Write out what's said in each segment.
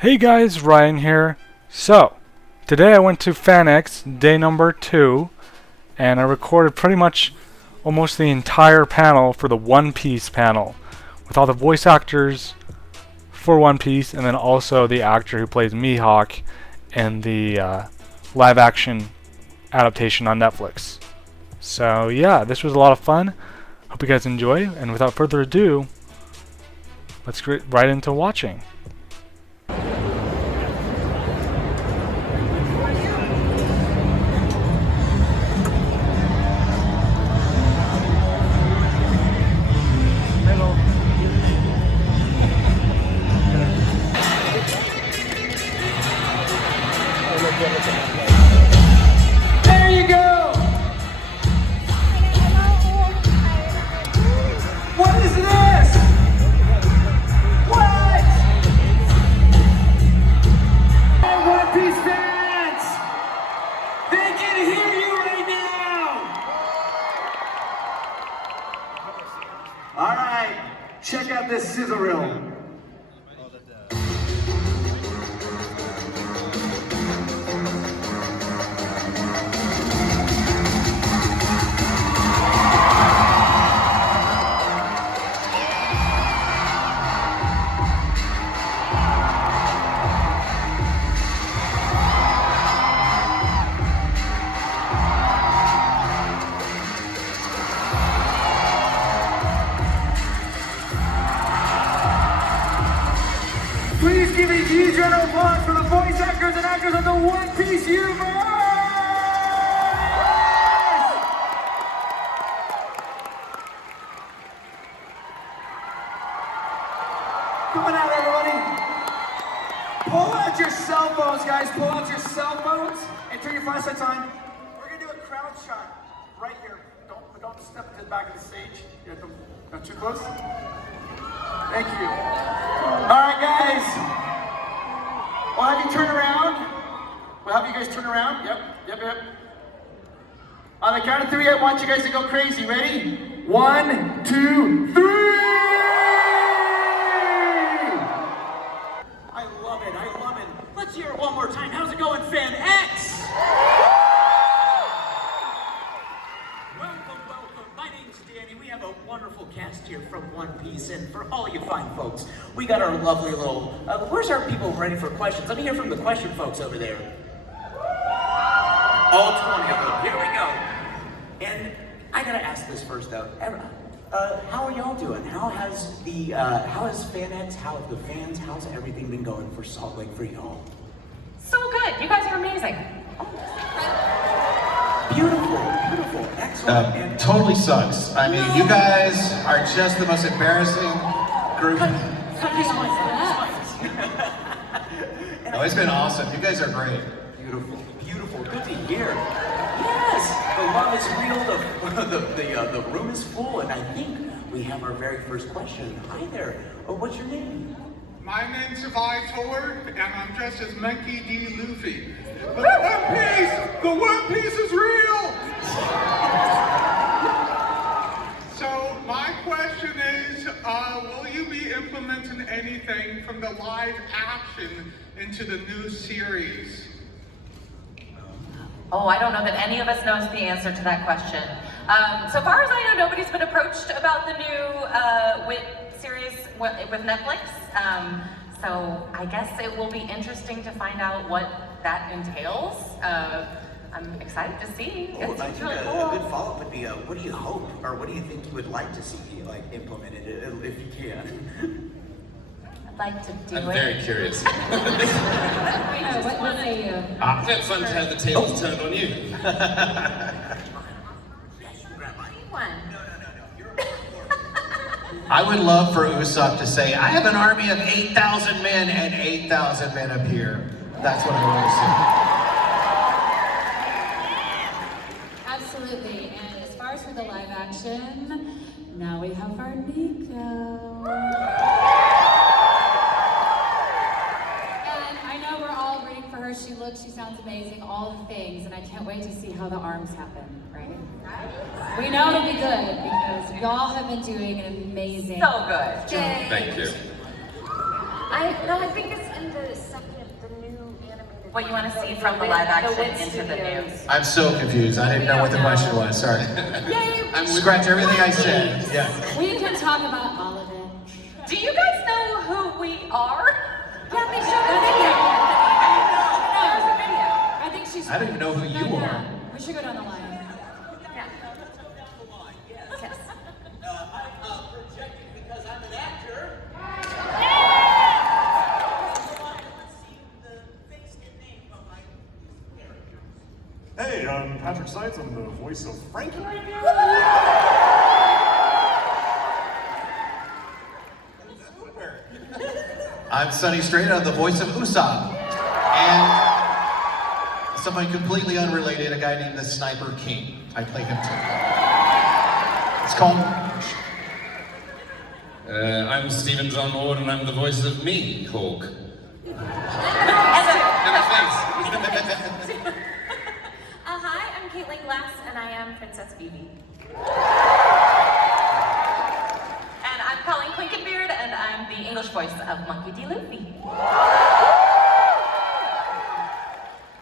Hey guys, Ryan here. So, today I went to Fanx, day number 2, and I recorded pretty much almost the entire panel for the One Piece panel, with all the voice actors for One Piece, and then also the actor who plays Mihawk in the live action adaptation on Netflix. So yeah, this was a lot of fun. Hope you guys enjoy, and without further ado, let's get right into watching. There you go! What is this? What? Hey, One Piece fans! They can hear you right now! Alright, check out this sizzle reel. Please give a huge round of applause for the voice actors and actors of the One Piece universe! Come on out, everybody. Pull out your cell phones, guys. Pull out your cell phones and turn your flashlights on. We're gonna do a crowd shot right here. Don't step to the back of the stage. Not too close. Thank you. All right, guys. We'll have you turn around. We'll have you guys turn around. Yep. On the count of 3, I want you guys to go crazy. Ready? 1, 2, 3! I love it. Let's hear it one more time. How's it going, Fanx? Welcome. My name's Danny. We have a wonderful cast here from One Piece, and for all you fine folks, we got our lovely little. Where's our people ready for questions? Let me hear from the question folks over there. All 20 of them. Here we go. And I gotta ask this first though. How are y'all doing? How has Fanx? How have the fans? How's everything been going for Salt Lake for y'all? So good. You guys are amazing. Beautiful. Excellent. And Totally sucks. I mean, you guys are just the most embarrassing group. No, it's been awesome. You guys are great. Beautiful. Good to hear. Yes, the love is real. The room is full, and I think we have our very first question. Hi there. What's your name? My name's Savai Tord, and I'm dressed as Monkey D. Luffy. But the One Piece is real! So my question is, will you be implementing anything from the live action into the new series? Oh, I don't know that any of us knows the answer to that question. So far as I know, nobody's been approached about the new WIT series with Netflix. So I guess it will be interesting to find out what that entails. I'm excited to see. I think really a cool. good follow-up would be, what do you hope, or what do you think you would like to see implemented, if you can? I'd like to do I'm it. very curious. What say you? Isn't it fun to have the tables turned on you? One. I would love for Usopp to say, I have an army of 8,000 men and 8,000 men appear. That's what I want to see. Absolutely, and as far as for the live action, now we have our Nico. And I know we're all rooting for her. She sounds amazing, all the things, and I can't wait to see how the arms happen, right? We know it'll be good because y'all have been doing an amazing So good. job. Thank you. I think it's in the What you want to see from the live action into the new. I'm so confused. I didn't know what the question was. Sorry. Yay! Scratch everything I said. Yeah. We can talk about all of it. Do you guys know who we are? Yeah, they showed a video. There's a video. I think she's. I don't even know who you are. We should go down the line. Yeah. Yes. I'm projecting because I'm an actor. Hey, I'm Patrick Seitz. I'm the voice of Frankie. I'm Sonny Strait. I'm the voice of Usopp. And somebody completely unrelated, a guy named the Sniper King. I play him too. It's called... I'm Stephen John Ward, and I'm the voice of me, Hawk. Hi, I'm Caitlin Glass, and I am Princess Phoebe. And I'm Colleen Clinkenbeard, and I'm the English voice of Monkey D. Luffy.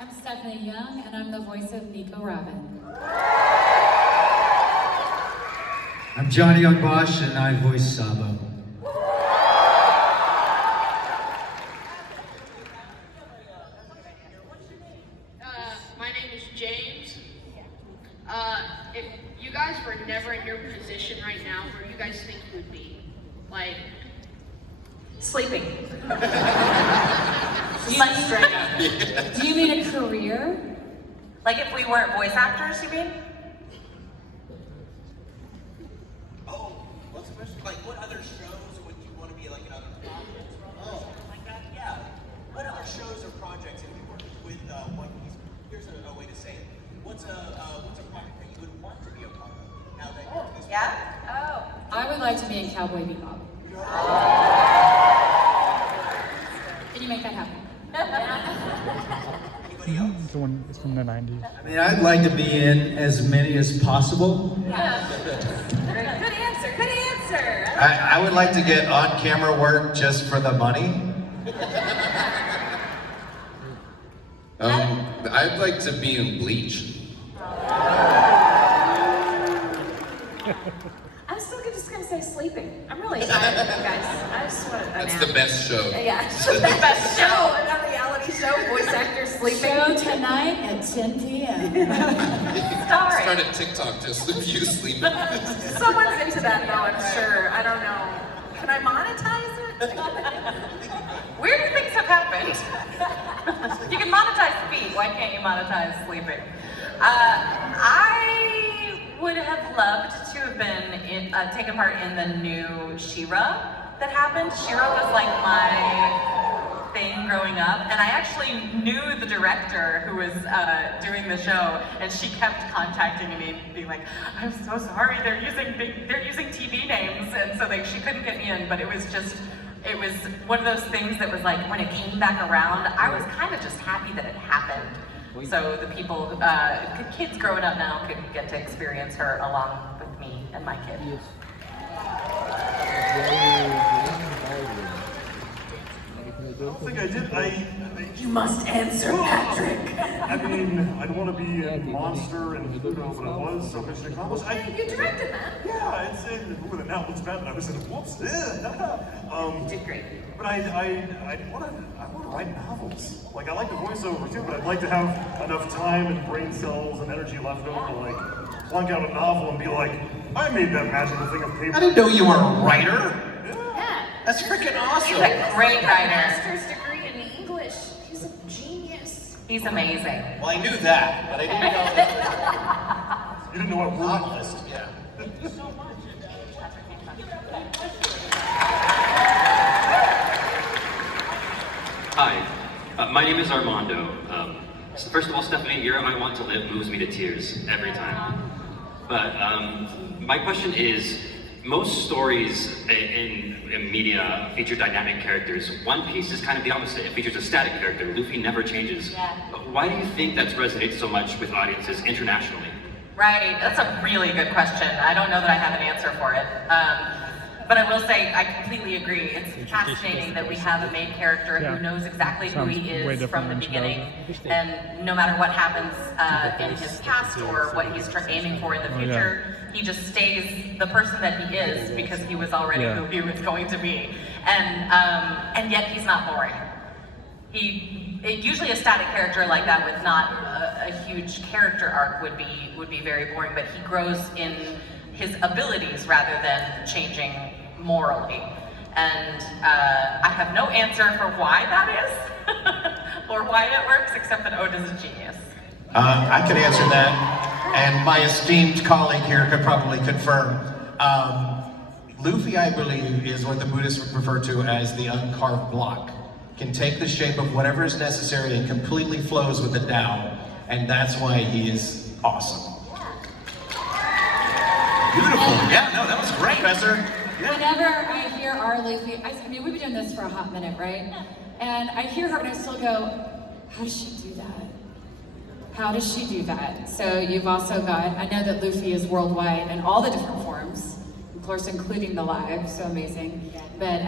I'm Stephanie Young, and I'm the voice of Nico Robin. I'm Johnny Young Bosch, and I voice Sabo. My name is James. If you guys were never in your position right now, where do you guys think you would be? Like, Sleeping. Like straight up. Do you mean a career? Like if we weren't voice actors, you mean? Oh, what's the question? Like, what other shows would you want to be like in other projects? Oh, like that? Yeah. What other shows or projects have you worked with One Piece? Here's a way to say it. What's a project that you would want to be a part of now that you're in this Yeah? Oh. I would like to be in Cowboy Bebop. Can you make that happen? It's from the 90s. I mean, I'd like to be in as many as possible. Yeah. Good answer, good answer. I would like to get on-camera work just for the money. I'd like to be in Bleach. I'm still just gonna say sleeping. I'm really tired, you guys. I just want to. That's the best show. Yeah, it's the best show. A reality show, voice actors sleeping. Show tonight at 10 p.m. Sorry. Start a TikTok just of you sleeping. Someone's into that though, I'm sure. I don't know. Can I monetize it? Weird things have happened. You can monetize feet. Why can't you monetize sleeping? I would have loved to have been taken part in the new She-Ra that happened. She-Ra was like my thing growing up, and I actually knew the director who was doing the show, and she kept contacting me, being like, "I'm so sorry, they're using TV names," and so she couldn't get me in. But it was one of those things that was like, when it came back around, I was kind of just happy that it happened. So the people, kids growing up now could get to experience her along with me and my kid. I don't think I did. You must answer, Patrick. I mean, I don't want to be a monster and Pluto, but I was, so mission accomplished. You directed that. Yeah, it's in. Ooh, now it looks bad, but I was in. Whoops. You did great. But I want to write novels. Like, I like the voiceover too, but I'd like to have enough time and brain cells and energy left over to like plunk out a novel and be like, I made that magical thing of paper. I didn't know you were a writer. Yeah. That's freaking awesome. He's a great writer. master's degree in English. He's a genius. He's amazing. Well, I knew that, but I didn't know that. You didn't know what word. Novelist, yeah. Thank you so much. Hi, my name is Armando. So first of all, Stephanie, your I Want to Live moves me to tears every time. But my question is, most stories in media feature dynamic characters. One Piece is kind of the opposite. It features a static character. Luffy never changes. Yeah. Why do you think that's resonates so much with audiences internationally? Right, that's a really good question. I don't know that I have an answer for it. But I will say, I completely agree. It's fascinating that we have a main character who knows exactly who he is from the beginning, and no matter what happens in his past or what he's aiming for in the future, he just stays the person that he is because he was already who he was going to be, and yet he's not boring. Usually a static character like that with not a huge character arc would be very boring, but he grows in his abilities rather than changing morally. And I have no answer for why that is, or why it works, except that Oda's a genius. I could answer that, and my esteemed colleague here could probably confirm. Luffy, I believe, is what the Buddhists would refer to as the uncarved block. Can take the shape of whatever is necessary and completely flows with the Tao, and that's why he is awesome. Beautiful. Yeah, no, that was great, Professor. Yeah. Whenever I hear our Luffy, I mean, we've been doing this for a hot minute, right? And I hear her and I still go, how does she do that? How does she do that? So you've also got, I know that Luffy is worldwide in all the different forms, of course, including the live, so amazing. But,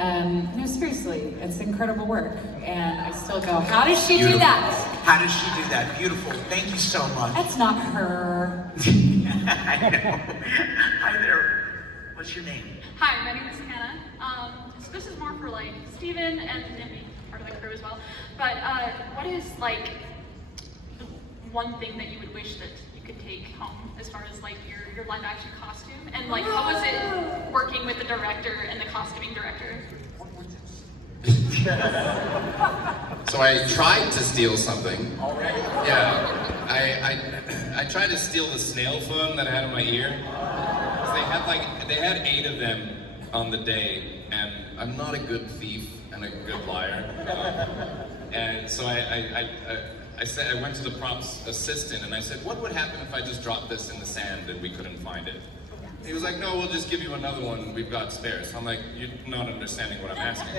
no, seriously, it's incredible work. And I still go, how does she do that? How does she do that? Beautiful. Thank you so much. That's not her. I know. Hi there. What's your name? Hi, my name is Hannah. So this is more for like Steven and me, part of the crew as well. But what is like the one thing that you would wish that you could take home as far as like your live action costume? And like how was it working with the director and the costuming director? So I tried to steal something. Already? Yeah. I tried to steal the snail phone that I had in my ear. They had 8 of them on the day, and I'm not a good thief and a good liar. And so I went to the props assistant and I said, what would happen if I just dropped this in the sand and we couldn't find it? He was like, no, we'll just give you another one, we've got spares. I'm like, you're not understanding what I'm asking.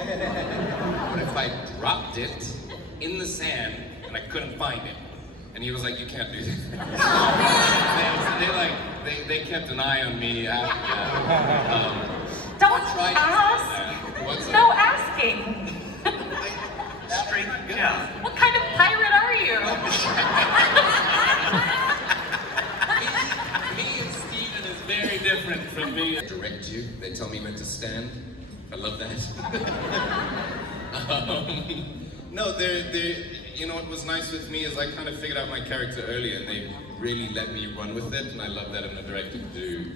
What if I dropped it in the sand and I couldn't find it? And he was like, you can't do that. they kept an eye on me after that. Don't ask! No asking! Straight, yeah. What kind of pirate are you? Me and Steven is very different from me. They direct you, they tell me when to stand. I love that. No, you know what was nice with me is I kind of figured out my character early and they really let me run with it, and I love that I'm a director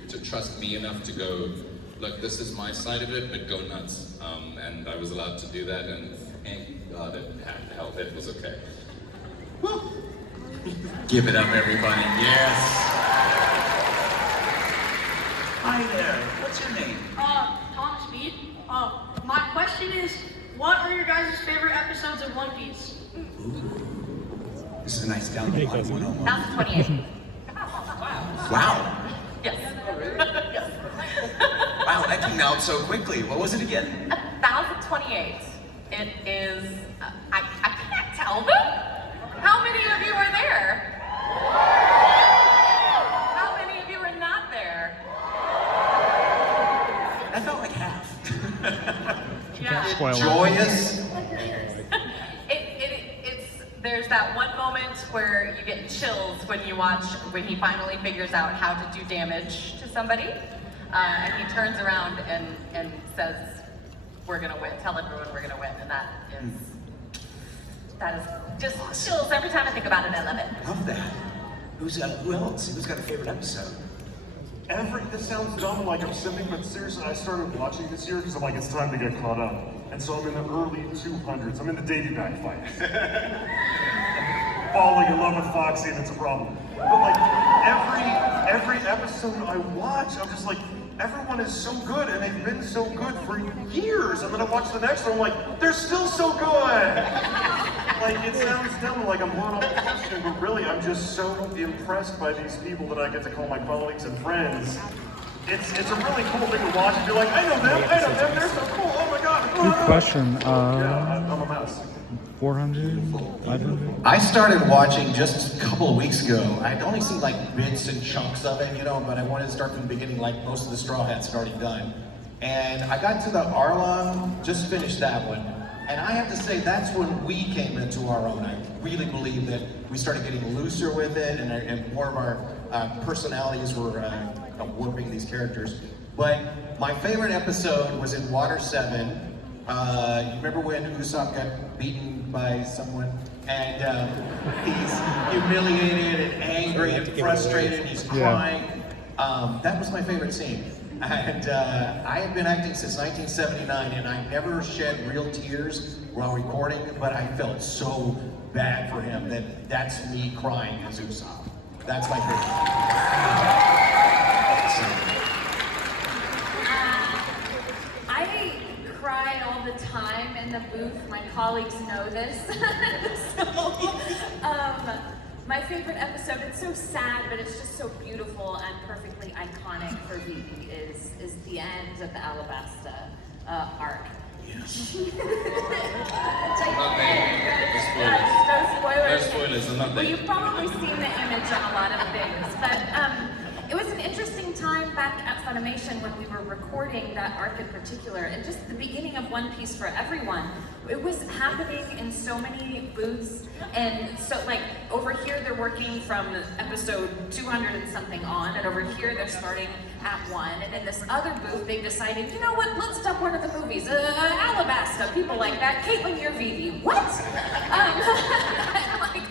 to trust me enough to go, look, this is my side of it, but go nuts. And I was allowed to do that, and thank God it was okay. Woo. Give it up, everybody. Yes. Hi there. What's your name? Thomas Mead. My question is, what are your guys' favorite episodes of One Piece? This is a nice down the line 101. 1028. Wow. Yes. Yes. Wow, that came out so quickly. What was it again? 1028. It is, I can't tell them. How many of you were there? How many of you were not there? That felt like half. Yeah. Joyous. There's that one moment where you get chills when he finally figures out how to do damage to somebody, and he turns around and says, "We're gonna win. Tell everyone we're gonna win." And that is just chills every time I think about it. I love it. Love that. Who else? Who's got a favorite episode? This sounds dumb, like I'm sipping, but seriously, I started watching this year because I'm like, it's time to get caught up. And so I'm in the early 200s. I'm in the Davy back fight. Falling in love with Foxy, and it's a problem. But like, every episode I watch, I'm just like, everyone is so good, and they've been so good for years. And then I watch the next one, I'm like, they're still so good! Like, it sounds dumb, like I'm blowing up the question, but really, I'm just so impressed by these people that I get to call my colleagues and friends. It's a really cool thing to watch and be like, I know them, they're so cool, oh my god. Good question. Yeah, I'm a mess. 400? 500? I started watching just a couple of weeks ago. I'd only seen like bits and chunks of it, but I wanted to start from the beginning like most of the Straw Hats had already done. And I got to the Arlong, just finished that one. And I have to say, that's when we came into our own. I really believe that we started getting looser with it, and more of our personalities were warping these characters. But my favorite episode was in Water 7. You remember when Usopp got beaten by someone? And he's humiliated and angry and frustrated, he's crying. That was my favorite scene. And I had been acting since 1979, and I never shed real tears while recording, but I felt so bad for him that that's me crying as Usopp. That's my favorite. I cry all the time in the booth. My colleagues know this. My favorite episode, it's so sad, but it's just so beautiful and perfectly iconic for Vivi, is the end of the Alabasta arc. Yes. No spoilers. No spoilers, I'm not Well, there. you've probably seen the image on a lot of things, but it was an interesting time back at Funimation when we were recording that arc in particular, and just the beginning of One Piece for everyone. It was happening in so many booths, and so like over here they're working from episode 200 and something on, and over here they're starting at 1, and in this other booth they decided, you know what, let's dub one of the movies, Alabasta, people like that, Caitlin, you're Vivi. What? Like,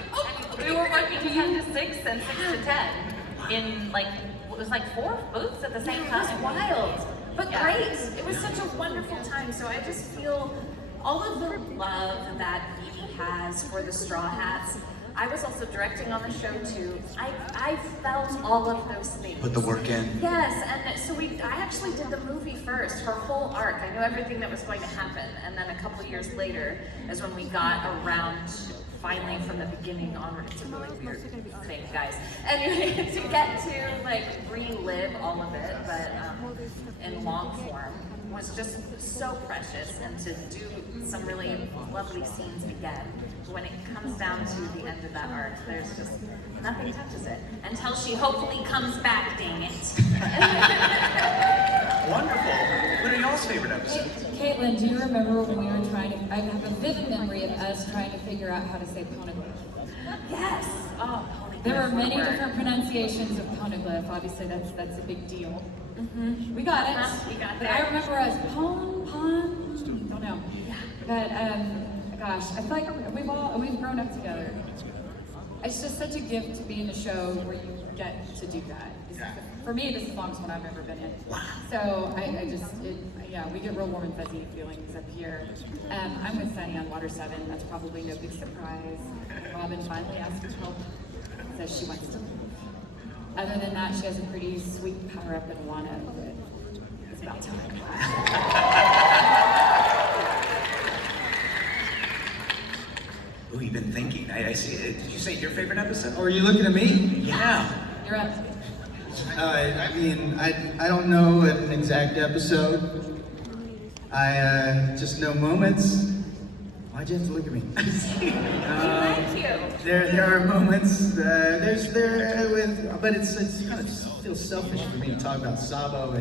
we were working 10 to 6 and 6 to 10 in like, it was like 4 booths at the same time. It was wild, but great. It was such a wonderful time. So I just feel all of the love that Vivi has for the Straw Hats. I was also directing on the show too. I felt all of those things. Put the work in. Yes, and so I actually did the movie first, her whole arc. I knew everything that was going to happen, and then a couple years later is when we got around finally from the beginning onward. It's a really weird thing, guys. Anyway, to get to like relive all of it, but in long form, was just so precious, and to do some really lovely scenes again. When it comes down to the end of that arc, there's just nothing touches it until she hopefully comes back. Dang it! Wonderful. What are y'all's favorite episodes? Caitlin, do you remember when we were trying to, I have a vivid memory of us trying to figure out how to say poneglyph. Yes! Oh, there were many word. different pronunciations of poneglyph. Obviously, that's a big deal. We got it. We got But there. I remember us don't know. But gosh, I feel like we've grown up together. It's just such a gift to be in a show where you get to do that. For me, this is the longest one I've ever been in. So we get real warm and fuzzy feelings up here. I'm with Sunny on Water 7. That's probably no big surprise. Robin finally asked for help. Says she wants to move. Other than that, she has a pretty sweet power up in Wano, but it's about time. Oh, you've been thinking. I see it. Did you say your favorite episode? Or are you looking at me? Yeah. You're up. I mean, I don't know an exact episode. I just know moments. Why'd you have to look at me? Thank you. There are moments. But it's kind of feels selfish for me to talk about Sabo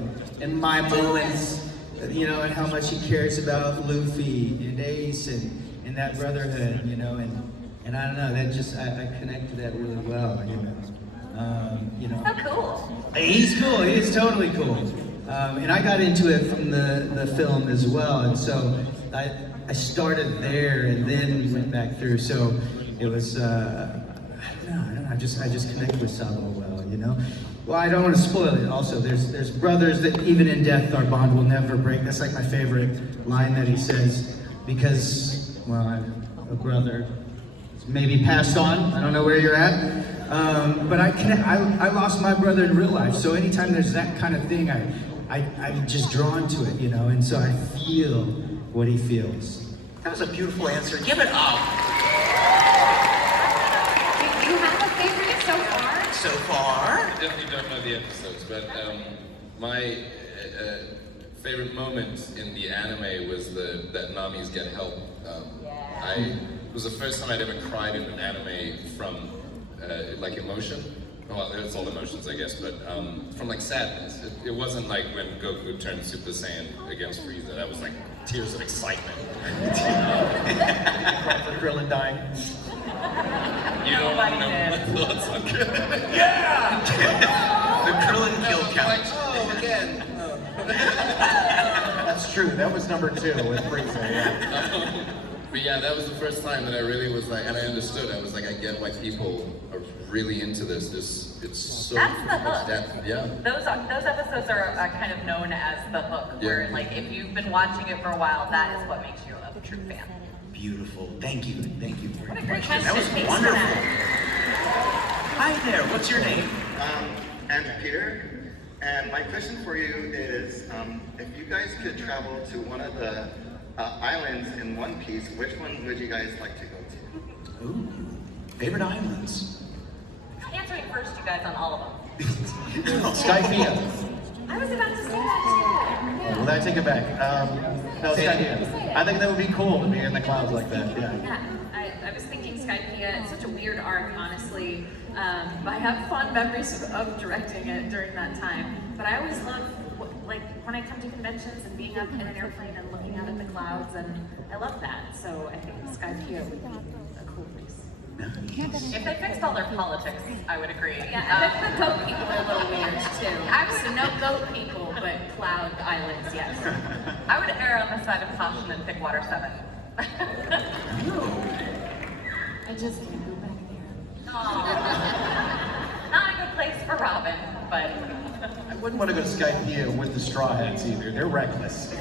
and my moments, you know, and how much he cares about Luffy and Ace and that brotherhood, you know, and I don't know, that just I connect to that really well, you know. So cool. He's cool. He is totally cool. And I got into it from the film as well, and so I started there and then went back through. So it was I don't know. I just connect with Sabo well, you know. Well, I don't want to spoil it. Also, there's brothers that even in death our bond will never break. That's like my favorite line that he says, because well, I'm a brother. Maybe passed on. I don't know where you're at. But I lost my brother in real life. So anytime there's that kind of thing, I'm just drawn to it, you know. And so I feel what he feels. That was a beautiful answer. Give it up. Do you have a favorite so far? So far? I definitely don't know the episodes, but my favorite moment in the anime was that Nami's get help. It was the first time I'd ever cried in an anime from like emotion, well, it's all emotions, I guess, but from like sadness. It wasn't like when Goku turned Super Saiyan against Frieza. That was like tears of excitement. For Krillin dying. You don't Nobody know did. my thoughts on Krillin. Yeah! The Krillin kill count. Oh, again. That's true. That was number 2 with Frieza. Yeah. But yeah, that was the first time that I really was like, and I understood. I was like, I get why people are really into this. It's so That's the much hook. depth. Yeah. Those episodes are kind of known as the hook, where like if you've been watching it for a while, that is what makes you a true fan. Beautiful. Thank you. Thank you for What a your great question. question. That was Thanks for wonderful. that. Hi there. What's your name? I'm Peter, and my question for you is, if you guys could travel to one of the islands in One Piece, which one would you guys like to go to? Ooh, favorite islands. Answering first, you guys, on all of them. Skypiea. I was about to say that too. Well, I take it back. No, Skypiea. I think that would be cool to be in the clouds like that. Yeah. Yeah, I was thinking Skypiea. It's such a weird arc, honestly. I have fond memories of directing it during that time. But I always love, like, when I come to conventions and being up in an airplane and looking out at the clouds, and I love that. So I think Skypiea would be a cool place. If they fixed all their politics, I would agree. Yeah, and the goat people are a little weird too. So no goat people, but cloud islands, yes. I would err on the side of caution and pick Water 7. I just can't go back there. Aww. Not a good place for Robin, but... I wouldn't want to go to Skypiea with the Straw Hats either. They're reckless. We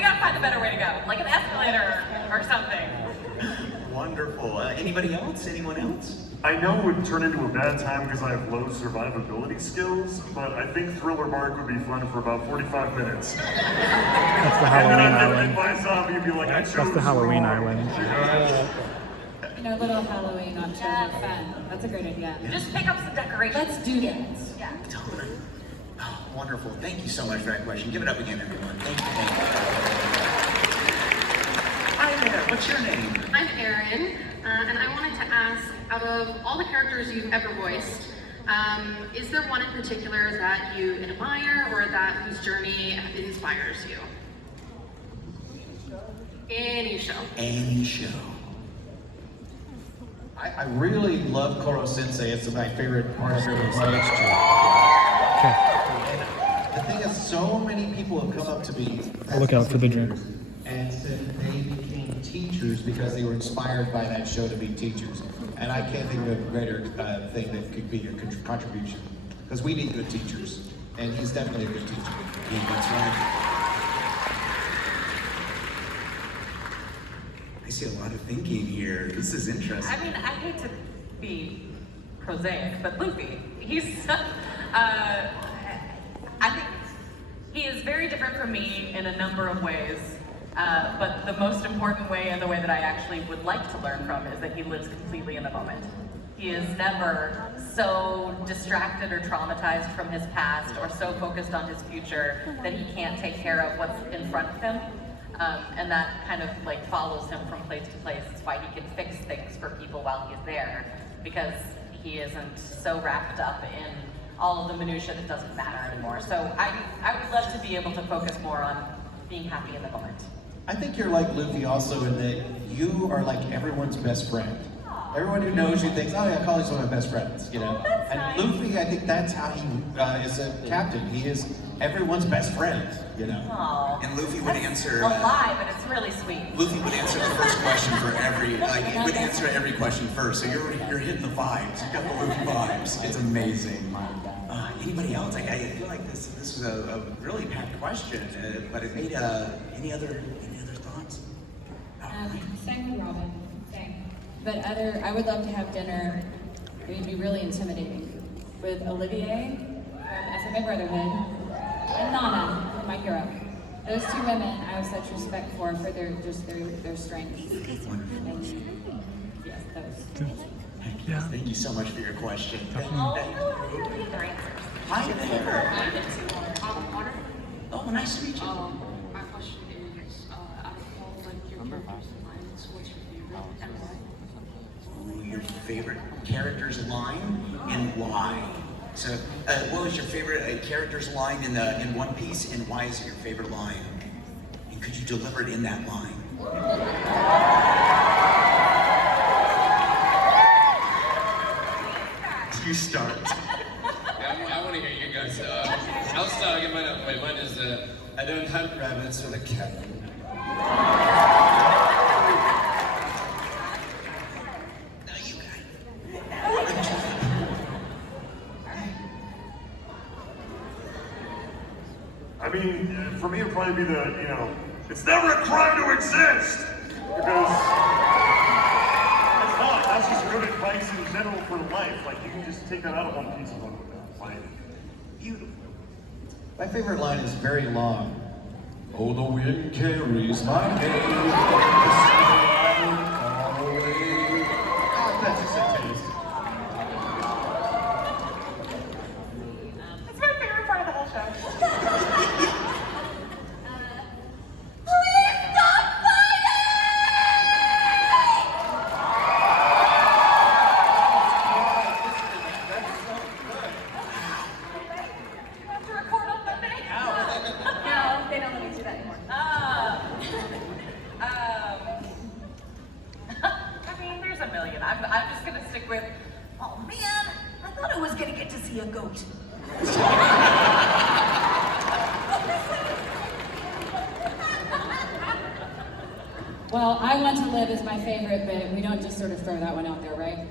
gotta find a better way to go, like an escalator or something. Wonderful. Anybody else? Anyone else? I know it would turn into a bad time because I have low survivability skills, but I think Thriller Bark would be fun for about 45 minutes. That's the Halloween island. By zombie, you'd be like, I chose That's the Halloween wrong. island. You know, little Halloween October fun. That's a great idea. Just pick up some decorations. Let's do that. Yeah. Totally. Oh, wonderful. Thank you so much for that question. Give it up again, everyone. Thank you. Hi there. What's your name? I'm Erin, and I wanted to ask, out of all the characters you've ever voiced, is there one in particular that you admire or that whose journey inspires you? Any show. Any show. I really love Koro Sensei. It's my favorite part of every stage too. The thing is, so many people have come up to me. Look out for the drink. And said they became teachers because they were inspired by that show to be teachers. And I can't think of a greater thing that could be a contribution. Because we need good teachers. And he's definitely a good teacher. Yeah, that's right. I see a lot of thinking here. This is interesting. I mean, I hate to be prosaic, but Luffy, he's, I think he is very different from me in a number of ways. But the most important way, and the way that I actually would like to learn from, is that he lives completely in the moment. He is never so distracted or traumatized from his past or so focused on his future that he can't take care of what's in front of him. And that kind of like follows him from place to place. It's why he can fix things for people while he's there, because he isn't so wrapped up in all of the minutia that doesn't matter anymore. So I would love to be able to focus more on being happy in the moment. I think you're like Luffy also in that you are like everyone's best friend. Everyone who knows you thinks, oh yeah, Collie's one of my best friends, you know? And nice. Luffy, I think that's how he is a captain. He is everyone's best friend, you know? Aww. And Luffy would answer... a lie, but it's really sweet. Luffy would answer the first question for every, like, he would answer every question first, so you're hitting the vibes. You've got the Luffy vibes. It's amazing. Anybody else? I feel like this was a really packed question, but it made, any other thoughts? Same with Robin. Same. But I would love to have dinner. It would be really intimidating with Olivier from SMA Brotherhood and Nana from My Hero. Those two women I have such respect for their strength. And, yes, those. Yeah. Thank you so much for your question. Hi there. Oh, nice to meet you. My question is, out of all like your characters and lines, what's your favorite and why? your favorite character's line and why. So, what was your favorite character's line in One Piece, and why is it your favorite line? And could you deliver it in that line? You start. I want to hear you guys. I'll start. I'll get mine up. Mine is, I don't hunt rabbits with a cannon. I mean, for me, it'd probably be it's never a crime to exist! Because it's not. That's just good advice in general for life. Like, you can just take that out of One Piece and run with that. Like, beautiful. My favorite line is very long. Oh, the wind carries my name. That's just a taste. It's my favorite part of the whole show. I'm just gonna stick with, oh man, I thought I was gonna get to see a goat. Well, I Want to Live is my favorite, but we don't just sort of throw that one out there, right?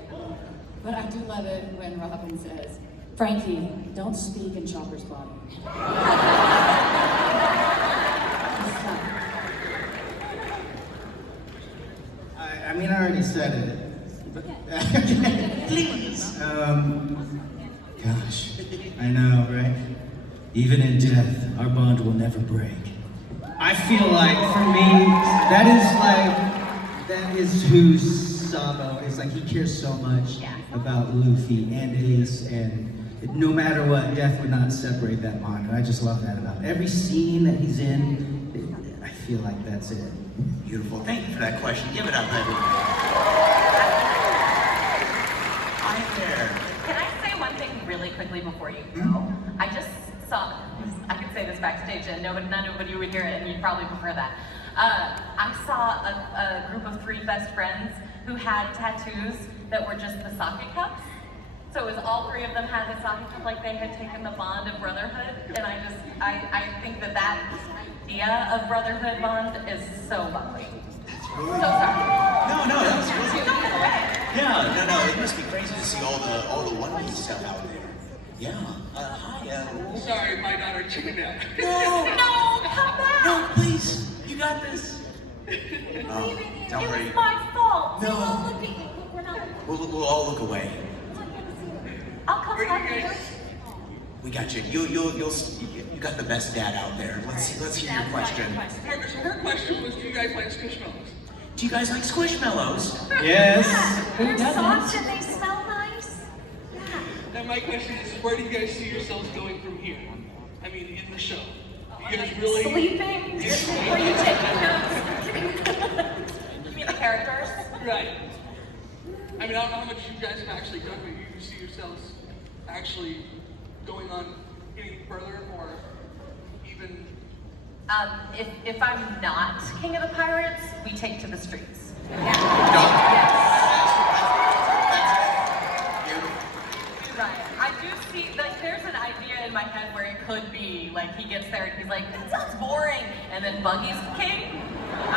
But I do love it when Robin says, Frankie, don't speak in Chopper's body. I mean, I already said it. Please. Gosh, I know, right? Even in death, our bond will never break. I feel like, for me, that is who Sabo is. Like, he cares so much about Luffy and Ace, and no matter what, death would not separate that bond. And I just love that about it. Every scene that he's in, I feel like that's it. Beautiful. Thank you for that question. Give it up, everyone. Hi there. Can I say one thing really quickly before you go? I just saw, I could say this backstage and nobody would hear it and you'd probably prefer that. I saw a group of 3 best friends who had tattoos that were just the sake cups. So it was all 3 of them had the sake cup, like they had taken the bond of brotherhood. And I think that idea of brotherhood bond is so lovely. So sorry. No, that was really Yeah, no, it must be crazy to see all the One Piece stuff out there. Yeah. Hi. Sorry, my daughter tuned out. No, come back. No, please. You got this. Oh, don't worry. It's my fault. No. We're not. We'll all look away. I'll come back here. We got you. You got the best dad out there. Let's hear your question. Her question was, do you guys like Squishmallows? Do you guys like Squishmallows? Yes. They're soft and they smell nice. And my question is, where do you guys see yourselves going from here? I mean, in the show. You guys really... Sleeping? Were you taking notes? You mean the characters? Right. I mean, I don't know how much you guys have actually done, but you see yourselves actually going on any further or even... If I'm not King of the Pirates, we take to the streets. Yes. Right. I do see, like, there's an idea in my head where it could be, like, he gets there and he's like, that sounds boring, and then Buggy's the king. No,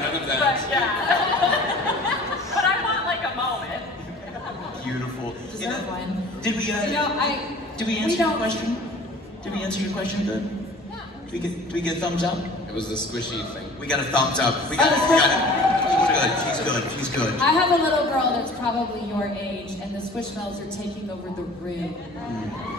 none of that. But, yeah. But I want, like, a moment. Beautiful. Deserve one. Did we answer your question? Did we answer your question good? Yeah. Do we get thumbs up? It was the squishy thing. We got a thumbs up. We got it. He's good. I have a little girl that's probably your age, and the Squishmallows are taking over the room.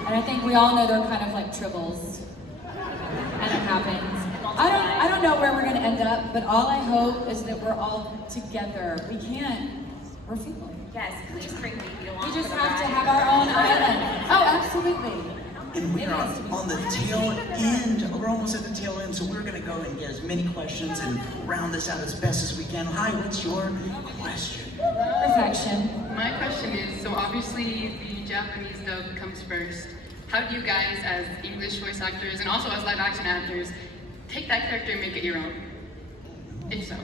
And I think we all know they're kind of like tribbles. And it happens. I don't know where we're gonna end up, but all I hope is that we're all together. We're family. Yes, please bring me along. We just have to have our own island. Oh, absolutely. And we are on the tail end. We're almost at the tail end, so we're gonna go and get as many questions and round this out as best as we can. Hi, what's your question? Perfection. My question is, so obviously the Japanese dub comes first. How do you guys, as English voice actors and also as live action actors, take that character and make it your own? If so.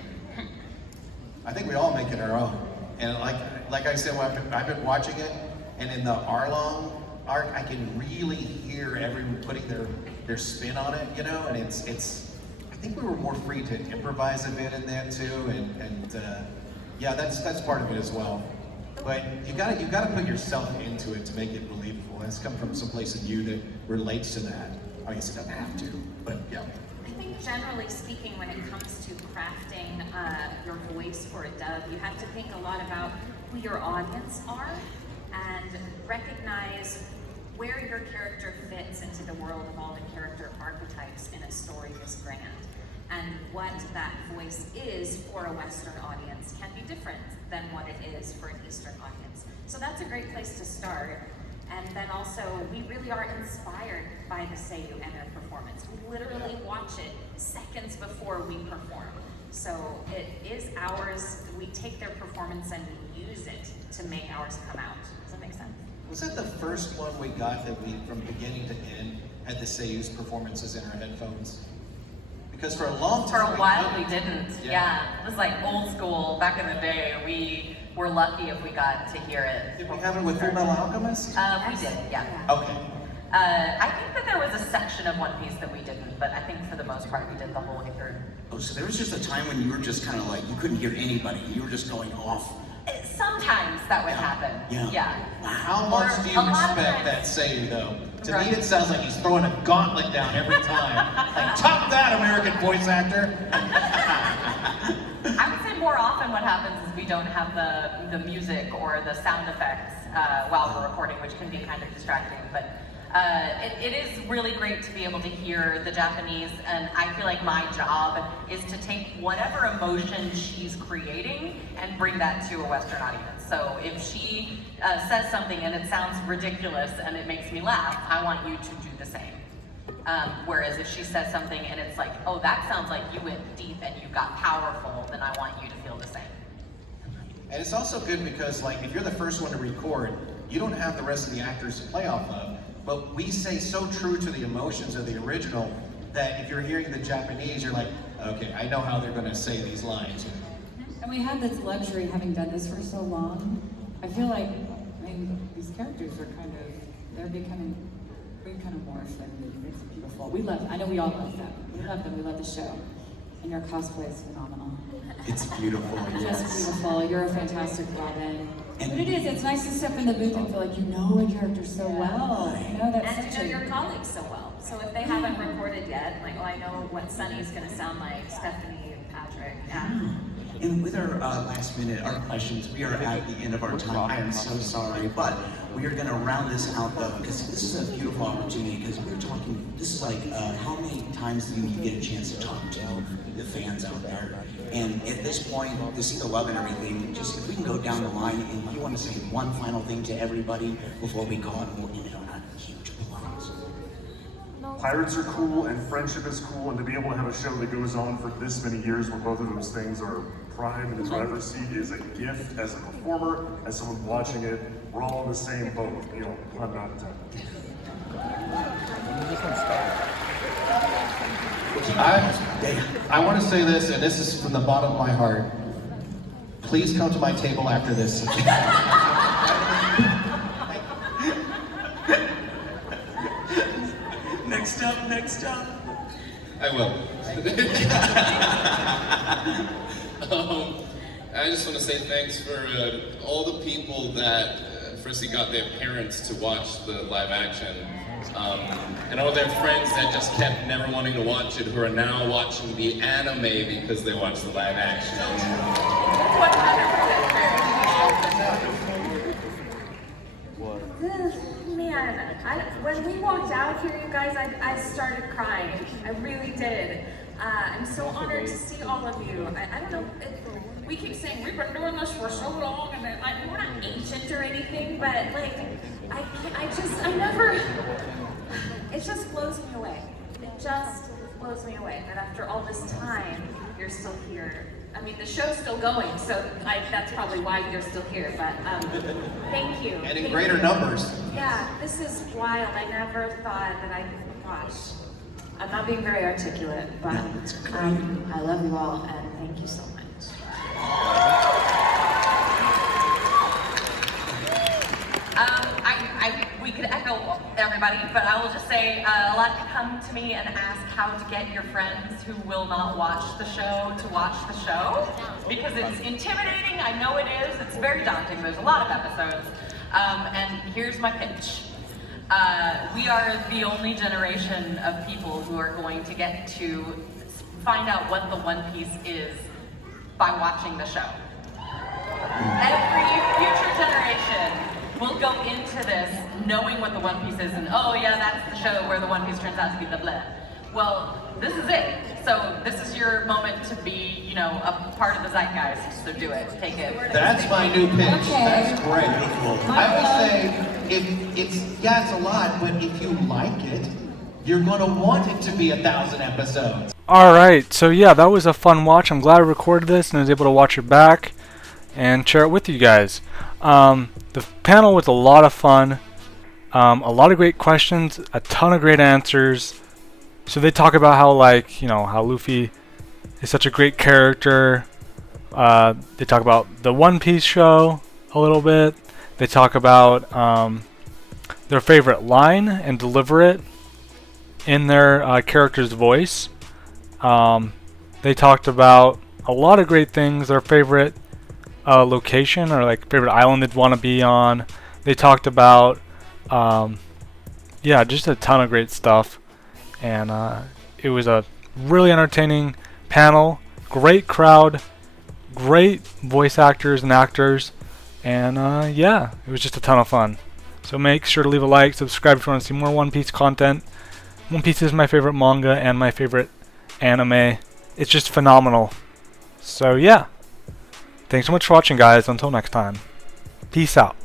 I think we all make it our own. And like I said, I've been watching it, and in the Arlong arc, I can really hear everyone putting their spin on it, you know. And it's. I think we were more free to improvise a bit in that too, and yeah, that's part of it as well. But you gotta put yourself into it to make it believable. It's come from someplace in you that relates to that. I guess it doesn't have to, but yeah. I think generally speaking, when it comes to crafting your voice for a dub, you have to think a lot about who your audience are and recognize where your character fits into the world of all the character archetypes in a story this grand. And what that voice is for a Western audience can be different than what it is for an Eastern audience. So that's a great place to start. And then also, we really are inspired by the Seiyu and their performance. We literally watch it seconds before we perform. So it is ours. We take their performance and we use it to make ours come out. Does that make sense? Was that the first one we got that we, from beginning to end, had the Seiyu's performances in our headphones? Because for a long time, for a while we didn't. Yeah, it was like old school back in the day. We were lucky if we got to hear it. Did we have it with Full Metal Alchemist? We did, yeah. Okay. I think that there was a section of One Piece that we didn't, but I think for the most part we did the whole way through. Oh, so there was just a time when you were just kind of like, you couldn't hear anybody. You were just going off. Sometimes that would happen. Yeah. How much do you expect that Seiyu though? To me, it sounds like he's throwing a gauntlet down every time. Like, top that, American voice actor! I would say more often what happens is we don't have the music or the sound effects while we're recording, which can be kind of distracting. But it is really great to be able to hear the Japanese, and I feel like my job is to take whatever emotion she's creating and bring that to a Western audience. So if she says something and it sounds ridiculous and it makes me laugh, I want you to do the same. Whereas if she says something and it's like, oh, that sounds like you went deep and you got powerful, then I want you to feel the same. And it's also good because, like, if you're the first one to record, you don't have the rest of the actors to play off of. But we say so true to the emotions of the original that if you're hearing the Japanese, you're like, okay, I know how they're going to say these lines. And we have this luxury, having done this for so long. I feel like, these characters are they're becoming kind of morphed, and it's beautiful. I know we all love them. We love them, we love the show. And your cosplay is phenomenal. It's beautiful. Just beautiful. You're a fantastic Robin. But it's nice to step in the booth and feel like you know a character so well. You know, that's and to know your colleagues so well. So if they haven't recorded yet, like, oh, I know what Sunny's gonna sound like, Stephanie and Patrick. Yeah. And with our last minute, our questions, we are at the end of our time. I am so sorry, but we are gonna round this out though, because this is a beautiful opportunity, because we're talking, this is like, how many times do you get a chance to talk to the fans out there? And at this point, to see the love and everything, just if we can go down the line, and if you want to say one final thing to everybody before we go and we'll end it on a huge applause. Pirates are cool and friendship is cool, and to be able to have a show that goes on for this many years where both of those things are prime in the driver's seat is a gift as a performer, as someone watching it. We're all in the same boat, you know, pun not intended. I want to say this, and this is from the bottom of my heart. Please come to my table after this. Next up. I will. I just want to say thanks for all the people that firstly got their parents to watch the live action. And all their friends that just kept never wanting to watch it, who are now watching the anime because they watched the live action. Man, when we walked out here, you guys, I started crying. I really did. I'm so honored to see all of you. I don't know, we keep saying we've been doing this for so long, and we're not ancient or anything, but like, I never, it just blows me away. It just blows me away that after all this time, you're still here. I mean, the show's still going, so that's probably why you're still here, but thank you. And in Thank greater you. numbers. Yeah, this is wild. I never thought that gosh, I'm not being very articulate, but I love you all, and thank you so much. We could echo everybody, but I will just say a lot could come to me and ask how to get your friends who will not watch the show to watch the show, because it's intimidating. I know it is. It's very daunting. There's a lot of episodes, and here's my pitch. We are the only generation of people who are going to get to find out what the One Piece is by watching the show. Every future generation will go into this knowing what the One Piece is, and oh yeah, that's the show where the One Piece turns out to be the bleh. Well, this is it. So this is your moment to be, you know, a part of the zeitgeist. So do it. Take it. That's my new pitch. That's great. I would say, it's a lot, but if you like it, you're going to want it to be 1,000 episodes. Alright, so yeah, that was a fun watch. I'm glad I recorded this and was able to watch it back and share it with you guys. The panel was a lot of fun, a lot of great questions, a ton of great answers. So they talk about how, like, you know, how Luffy is such a great character. They talk about the One Piece show a little bit. They talk about their favorite line and deliver it in their character's voice. They talked about a lot of great things. Their favorite location, or like favorite island they'd want to be on. They talked about yeah, just a ton of great stuff, and it was a really entertaining panel. Great crowd, great voice actors and actors, and yeah, it was just a ton of fun. So make sure to leave a like, subscribe if you want to see more One Piece content. One Piece is my favorite manga and my favorite anime. It's just phenomenal. So yeah, thanks so much for watching, guys. Until next time, peace out.